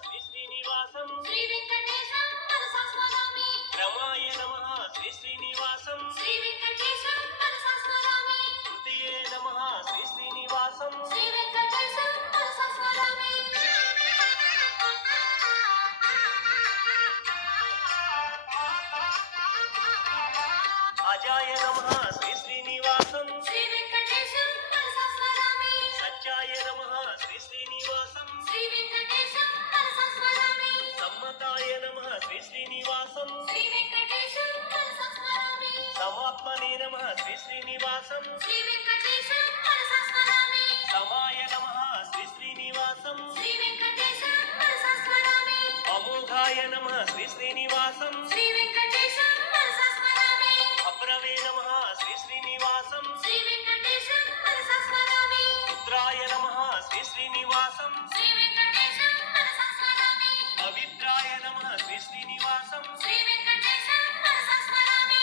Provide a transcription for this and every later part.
శ్రీ శ్రీనివాసం శ్రీ వెంకటేశం మనసా స్మరామి రమాయ నమః శ్రీ శ్రీనివాసం శ్రీ వెంకటేశం మనసా స్మరామి తృతీయే నమః శ్రీ శ్రీనివాసం శ్రీ వెంకటేశం మనసా స్మరామి అజాయ నమః శ్రీ శ్రీనివాసం శ్రీ వెంకటేశం మనసా స్మరామి సత్యాయ నమః శ్రీ శ్రీనివాసం శ్రీ వెంకటేశం మనసా స్మరామి సమ్మతాయ నమః శ్రీ శ్రీనివాసం శ్రీ వెంకటేశం మనసా స్మరామి సమాత్మనే నమః శ్రీ శ్రీనివాసం శ్రీ వెంకటేశం మనసా స్మరామి సమాయ నమః శ్రీ శ్రీనివాసం శ్రీ వెంకటేశం మనసా స్మరామి అమోఘాయ నమః శ్రీ శ్రీనివాసం శ్రీ వెంకటేశం మనసా స్మరామి అబ్రవే నమః శ్రీ శ్రీనివాసం శ్రీ వెంకటేశం మనసా స్మరామి రుద్రాయ నమః శ్రీ శ్రీనివాసం శ్రీ వెంకటేశం మనసా స్మరామి పవిత్రాయ నమః శ్రీ శ్రీనివాసం శ్రీ వెంకటేశం మనసా స్మరామి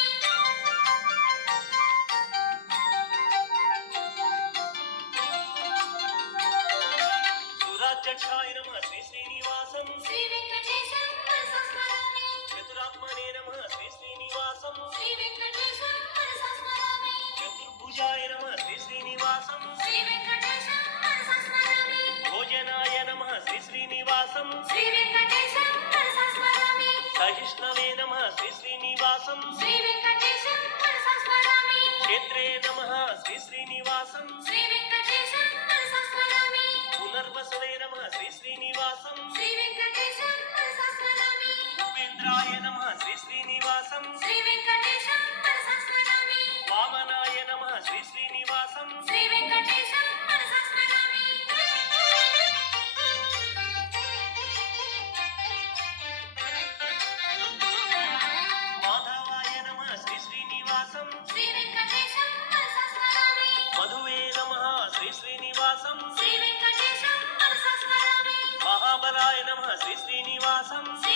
సురాధ్యక్షాయ నమః శ్రీ శ్రీనివాసం శ్రీ వెంకటేశం మనసా స్మరామి చతురాత్మనే నమః శ్రీ శ్రీనివాసం శ్రీ వెంకటేశం మనసా స్మరామి చతుర్భుజాయ నమః శ్రీ శ్రీనివాసం శ్రీ వెంకటేశం మనసా స్మరామి భోజనాయ నమః శ్రీ శ్రీనివాసం శ్రీ వెంకటేశం మనసా స్మరామి సహిష్ణవే నమః శ్రీ శ్రీనివాసం శ్రీ వెంకటేశం మనసా స్మరామి క్షేత్రే నమః శ్రీ శ్రీనివాసం శ్రీ వెంకటేశం మనసా స్మరామి పునర్వసవే నమః శ్రీ శ్రీనివాసం శ్రీ వెంకటేశం మనసా స్మరామి ఉపేంద్రాయ నమః శ్రీ శ్రీనివాసం శ్రీ వెంకటేశం మనసా స్మరామి వామనాయ నమః శ్రీ శ్రీనివాసం శ్రీ వెంకటేశం మనసా స్మరామి మాధవాయ నమః శ్రీ శ్రీనివాసం శ్రీ వెంకటేశం మనసా స్మరామి మధువే నమః శ్రీ శ్రీనివాసం శ్రీ వెంకటేశం మనసా స్మరామి మహాబలాయ నమః శ్రీ శ్రీనివాసం శ్రీ